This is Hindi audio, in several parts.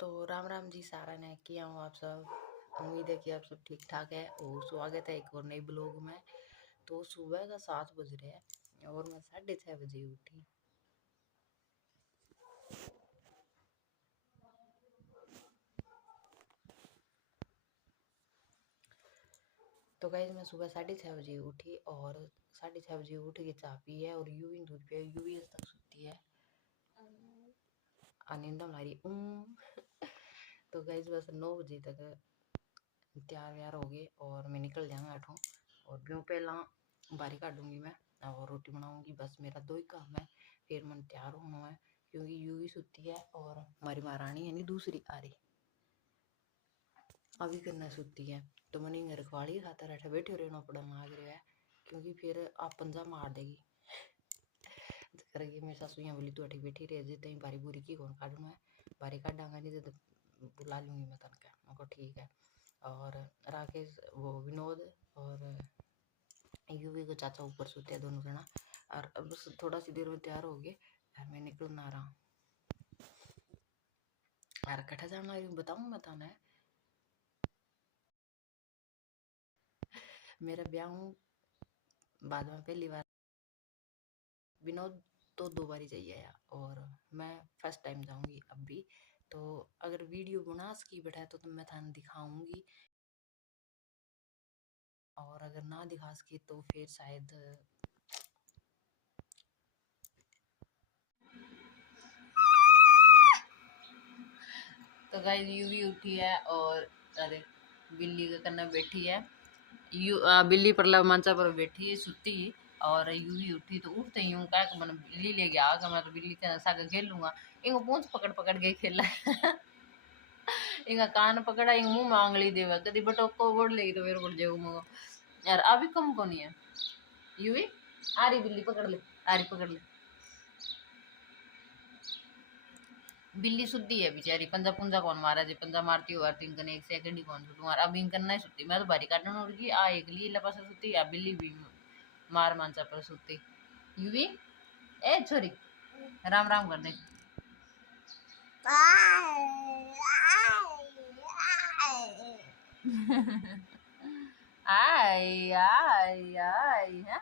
तो राम राम जी सारा ने किया हूँ आप सब। उम्मीद है कि आप सब ठीक ठाक है और स्वागत है एक और नई ब्लॉग में। तो सुबह का 7 बज रहे हैं और मैं 6:30 बजे उठी। तो गाइस मैं सुबह 6:30 बजे उठी और 6:30 बजे उठ के चाय पी है और यूवी दूध पिया। यूवी आज तक सोती है, नींद हमारी तो गाइस बस 9 बजे तक तैयार व्यार हो गए और मैं निकल जाऊंगा आठों। और क्यों पहला बारी काटूंगी मैं और रोटी बनाऊंगी। बस मेरा दो ही काम है, फिर मन तैयार होना है क्योंकि यूवी सुती है और हमारी महारानी यानी दूसरी आ रही अभी करना सुती है। तो मैंने घर खवाड़ी खाता रहता बैठे रहना पड़ा लाग रहा है क्योंकि फिर आप पंजा मार देगी करके। मेरी सासू यहाँ बोली तू अठी बैठी रह जितने बारी बुरी की कौन काटना है, बारी काटांगा नहीं तो बुला लूंगी मैं तनका। मैं को ठीक है। और राकेश वो विनोद और यूवी को चाचा ऊपर सोते हैं दोनों जना। और अब बस थोड़ा सी देर में तैयार हो गए और मैं निकलना रहा यार कठा जाना रही हूँ। बताऊँ बताना है मेरा ब्याह हूँ बाद में पहली बार। विनोद तो 2 बारी चाहिए और मैं फर्स्ट टाइम जाऊंगी अब भी। तो अगर वीडियो बना सकी बैठा है तो मैं थाने दिखाऊंगी और अगर ना दिखा सकी तो फिर शायद तो गाइस यूवी उठी है और अरे बिल्ली के कन्ने बैठी है। बिल्ली पर मंचा पर बैठी है सुती और यूवी उठी तो उठते ही हूँ क्या मैंने बिल्ली ले गया आगे। मैं तो बिल्ली के साथ खेलूंगा। इनको पूंछ पकड़ पकड़ के खेला इंगा कान पकड़ा इंग मुंह में आंगली देवा कदी बटोको बोड़ लेगी तो मेरे को जेऊ मो यार अभी कम को नहीं है। यूवी आ रही बिल्ली पकड़ ले, आ रही पकड़ ले। बिल्ली सुद्दी है बेचारी, पंजा पुंजा कौन मारा जे पंजा मारती हो तो इनकने एक सेकंड ही कौन तुम्हारा अब इनकन नहीं सुती। मैं तो बारी काटने उड़ गई आ एक ली लपा से सुती आ बिल्ली भी मार मांचा पर सुती। यूवी ए छोरी राम राम कर दे आई आई आई है।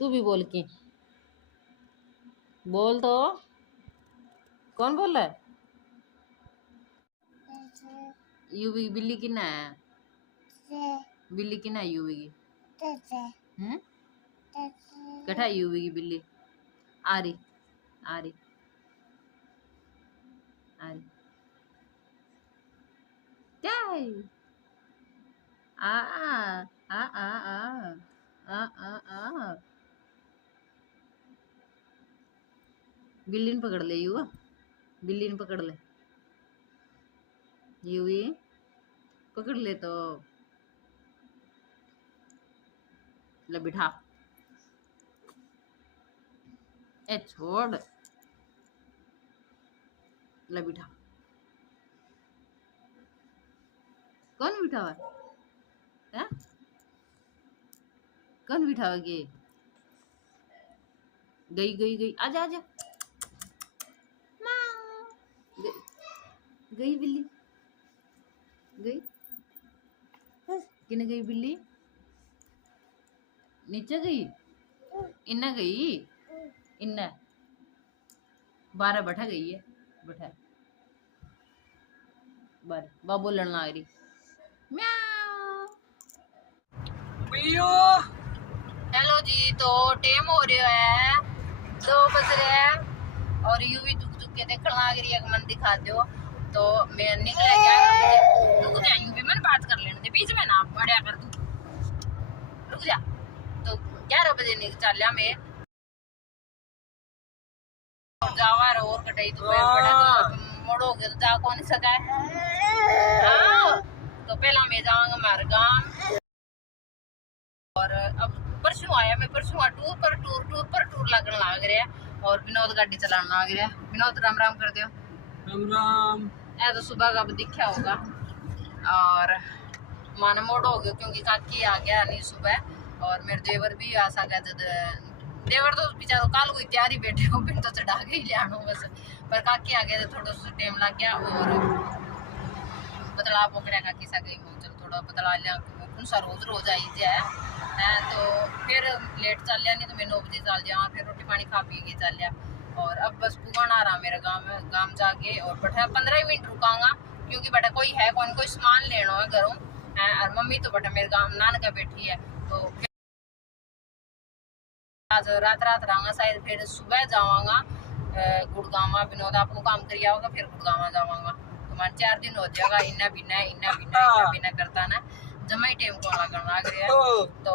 तू भी बोल की बोल तो कौन बोल रहा है। यूवी बिल्ली की ना है, बिल्ली की ना यूवी की कठा यूवी की बिल्ली आ रही आ रही आ रही क्या है आ आ आ आ आ आ आ बिल्ली ने पकड़ ले यू, बिल्ली ने पकड़ ले यूवी पकड़ ले तो ले बिठा ए छोड़ ले बिठा। कौन बिठा हुआ है कौन बिठा हुआ गे गई गई गई आजा आजा गई बिल्ली गई किने गई बिल्ली नीचे गई इन्ना गई इन्ना 12 बैठा गई है बैठा बार बा बोलन लग रही म्याऊ। हेलो जी तो टाइम हो रहा है 2 बज रहे हैं और यूवी दुख दुख के देखने लग रही है मन दिखा दो। तो मैं निकले 11 बजे रुक जा यूवी मैंने बात कर लेने दे बीच में ना बढ़िया कर दूं रुक जा। तो 11 बजे निकल चलिया मैं जावा और कटाई तो बड़ा तो मोड़ोगे तो जा कौन सका है। तो पहला मैं जाऊंगा हमारे गांव और अब परसों आया मैं परसों टूर पर टूर लगने लग रहा है और विनोद गाड़ी चलाना लग रहा है। विनोद राम राम कर दियो। राम राम। ऐ तो सुबह का दिखा होगा और मन मोड़ हो गया क्योंकि काकी आ गया नहीं सुबह और मेरे देवर भी आ सका देवर तो बेचारो काल कोई तैयारी बैठे हो फिर तो चढ़ा के ही ले आनो बस। पर काकी आ गए तो थोड़ा सा टाइम लग गया और बदलाव पकड़ा काकी सा गई चलो थोड़ा बदला लिया उनसा रोज रोज आई जाए है तो फिर लेट चल लिया नहीं तो मैं 9 बजे चल जाऊँ फिर रोटी पानी खा पी के चल लिया। और अब बस पुगाना आ रहा मेरे गाँव जाके और बैठा 15 मिनट रुकाऊंगा क्योंकि बेटा कोई है कौन कोई सामान लेना है घरों और मम्मी तो बेटा मेरे गाँव नानका बैठी है तो आज रात रहूँगा शायद फिर सुबह जाऊँगा गुड़गावा विनोद आपको काम करिए होगा फिर गुड़गावा जाऊँगा तो मान 4 दिन हो जाएगा इन्ना बिना करता ना जमा ही टाइम को लगन लग रहा है। तो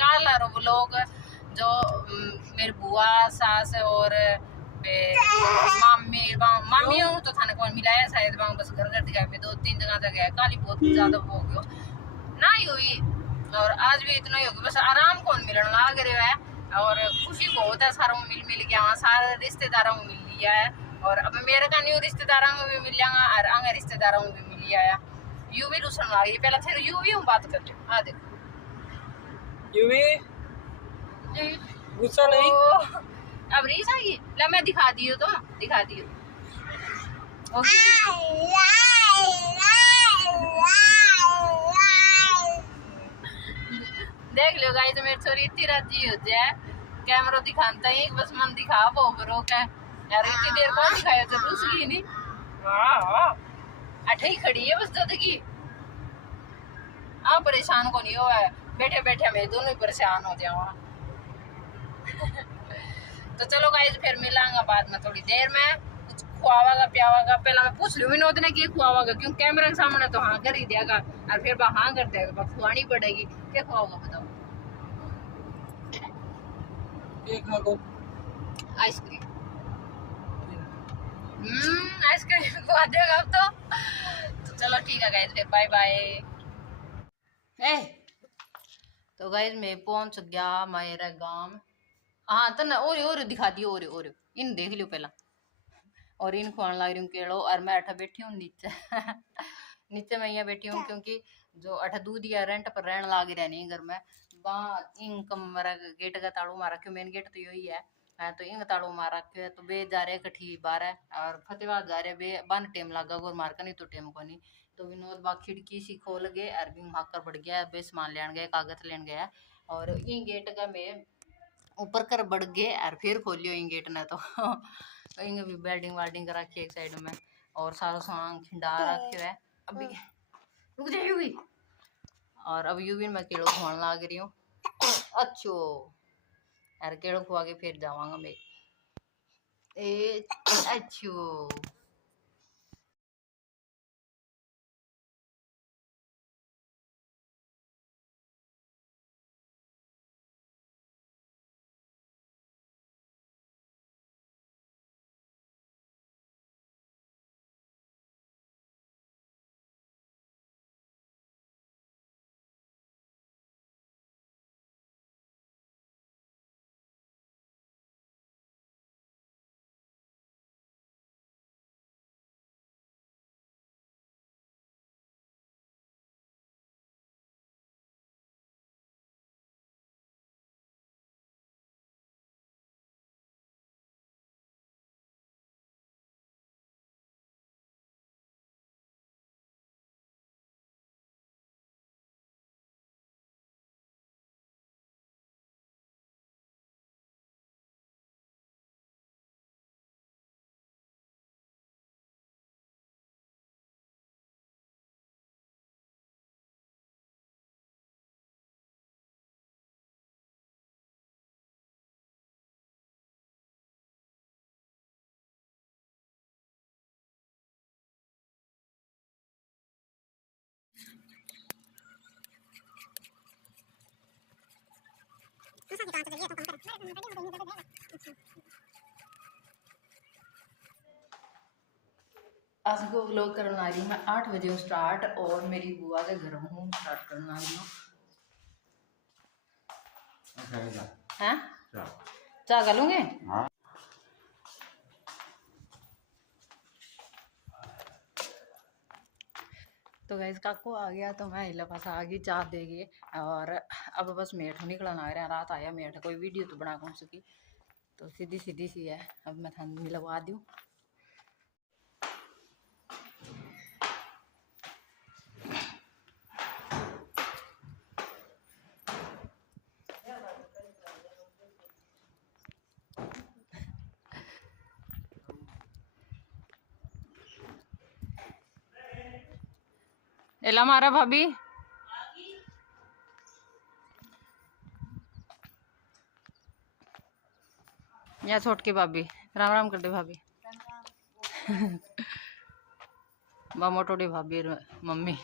कल आ वो लोग जो मेरी बुआ सास और मामी हूँ तो थाने कौन मिलाया शायद वहाँ बस घर दिखाया मैं 2-3 जगह तक गया कल ही बहुत ज्यादा हो गया ना ही हुई और आज भी इतना ही होगा बस आराम कौन मिलने लग रहा है और खुशी बहुत है सारों मिल गया वहाँ सारे रिश्तेदारों को मिल लिया है और अब मेरे का न्यू रिश्तेदारों को भी मिल जाएगा और आगे रिश्तेदारों को भी मिल लिया है। यू भी रुसन आ गई पहले फिर यू भी हम बात करते हैं हाँ देखो यू भी गुस्सा नहीं अब रीस आई ला मैं दिखा दियो तो दिखा दियो देख लो गाइस मेरी छोरी इतनी राजी हो जाए कैमरा दिखाता ही बस मन दिखा वो रोक है यार इतनी देर कौन दिखाया तो उसकी नहीं अठे ही खड़ी है बस जिंदगी आप परेशान को नहीं हुआ है बैठे बैठे मैं दोनों ही परेशान हो जाऊंगा। तो चलो गाइस फिर मिलांगा बाद में थोड़ी देर में कुछ खुआवागा पियावागा पहला मैं पूछ लूँ विनोद ने कि खुआवागा क्यों कैमरे के सामने तो हाँ कर ही देगा और फिर वह हाँ कर देगा तो खुआनी पड़ेगी क्या खुआओगा बताओ आइसक्रीम आइसक्रीम खुआ देगा अब तो चलो ठीक है गाइस फिर बाय बाय। तो गाइस मैं पहुंच गया मेरा गांव हाँ तो ना और दिखा दियो और इन देख लियो पहला और इन खुआने लग रही हूँ केड़ो और मैं अठा बैठी हूँ नीचे नीचे मैं यहाँ बैठी हूँ क्योंकि जो अठा दूध या रेंट पर रहने लग रहा नहीं घर में वहाँ इन कमरा गेट का ताड़ू मारा क्यों मेन गेट तो यही है तो इन ताड़ू मारा क्यों तो बे जा रहे कठी बारह और फतेहबाद जा रहे बे बन टेम लगा और मार का नहीं तो टेम को नहीं तो विनोद बाग खिड़की सी खोल गए अरबी भाकर बढ़ गया बे सामान लेन गया कागज लेन गया और इन गेट का मैं ऊपर कर बढ़ गए और फिर खोलियो इन गेट ने तो इंग भी बेल्डिंग वाल्डिंग करा के एक साइड में और सारा सामान खिंडा रखे है अभी रुक जा यूवी और अब यूवी मैं केड़ो खुआने लग रही हूँ अच्छो यार केड़ो खुआ के फिर जावांगा मैं ए अच्छो। आज को व्लॉग करना आ रही हूँ मैं 8 बजे स्टार्ट और मेरी बुआ के घर हूँ स्टार्ट करना आ रही हूँ हैं चाह कर लूँगे तो तो गाइस काकू आ गया तो मैं इला पास आ गई चाह देगी। और अब बस मेठ निकलना आ रहा रात आया मेठ कोई वीडियो तो बना कौन सकी तो सीधी सीधी सी है। अब मैं थान मिलवा दूँ। एला मारा भाभी या छोट के भाभी राम राम कर दे भाभी बा मोटोड़ी भाभी मम्मी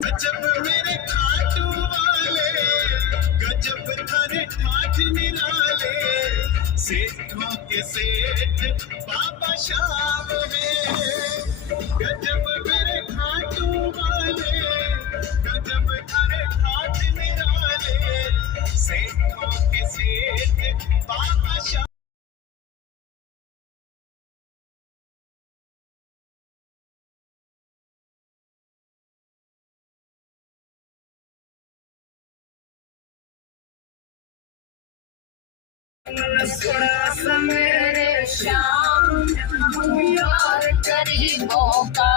गजब मेरे खाटू वाले गजब थारे ठाठ निराले सेठों के सेठ बाबा शाम है। गजब मेरे खाटू वाले गजब थारे ठाठ निराले सेठों के सेठ बाबा शाम। थोड़ा सवेरे शाम यार करीबों का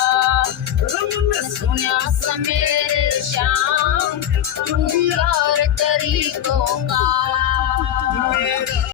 सुना समेरे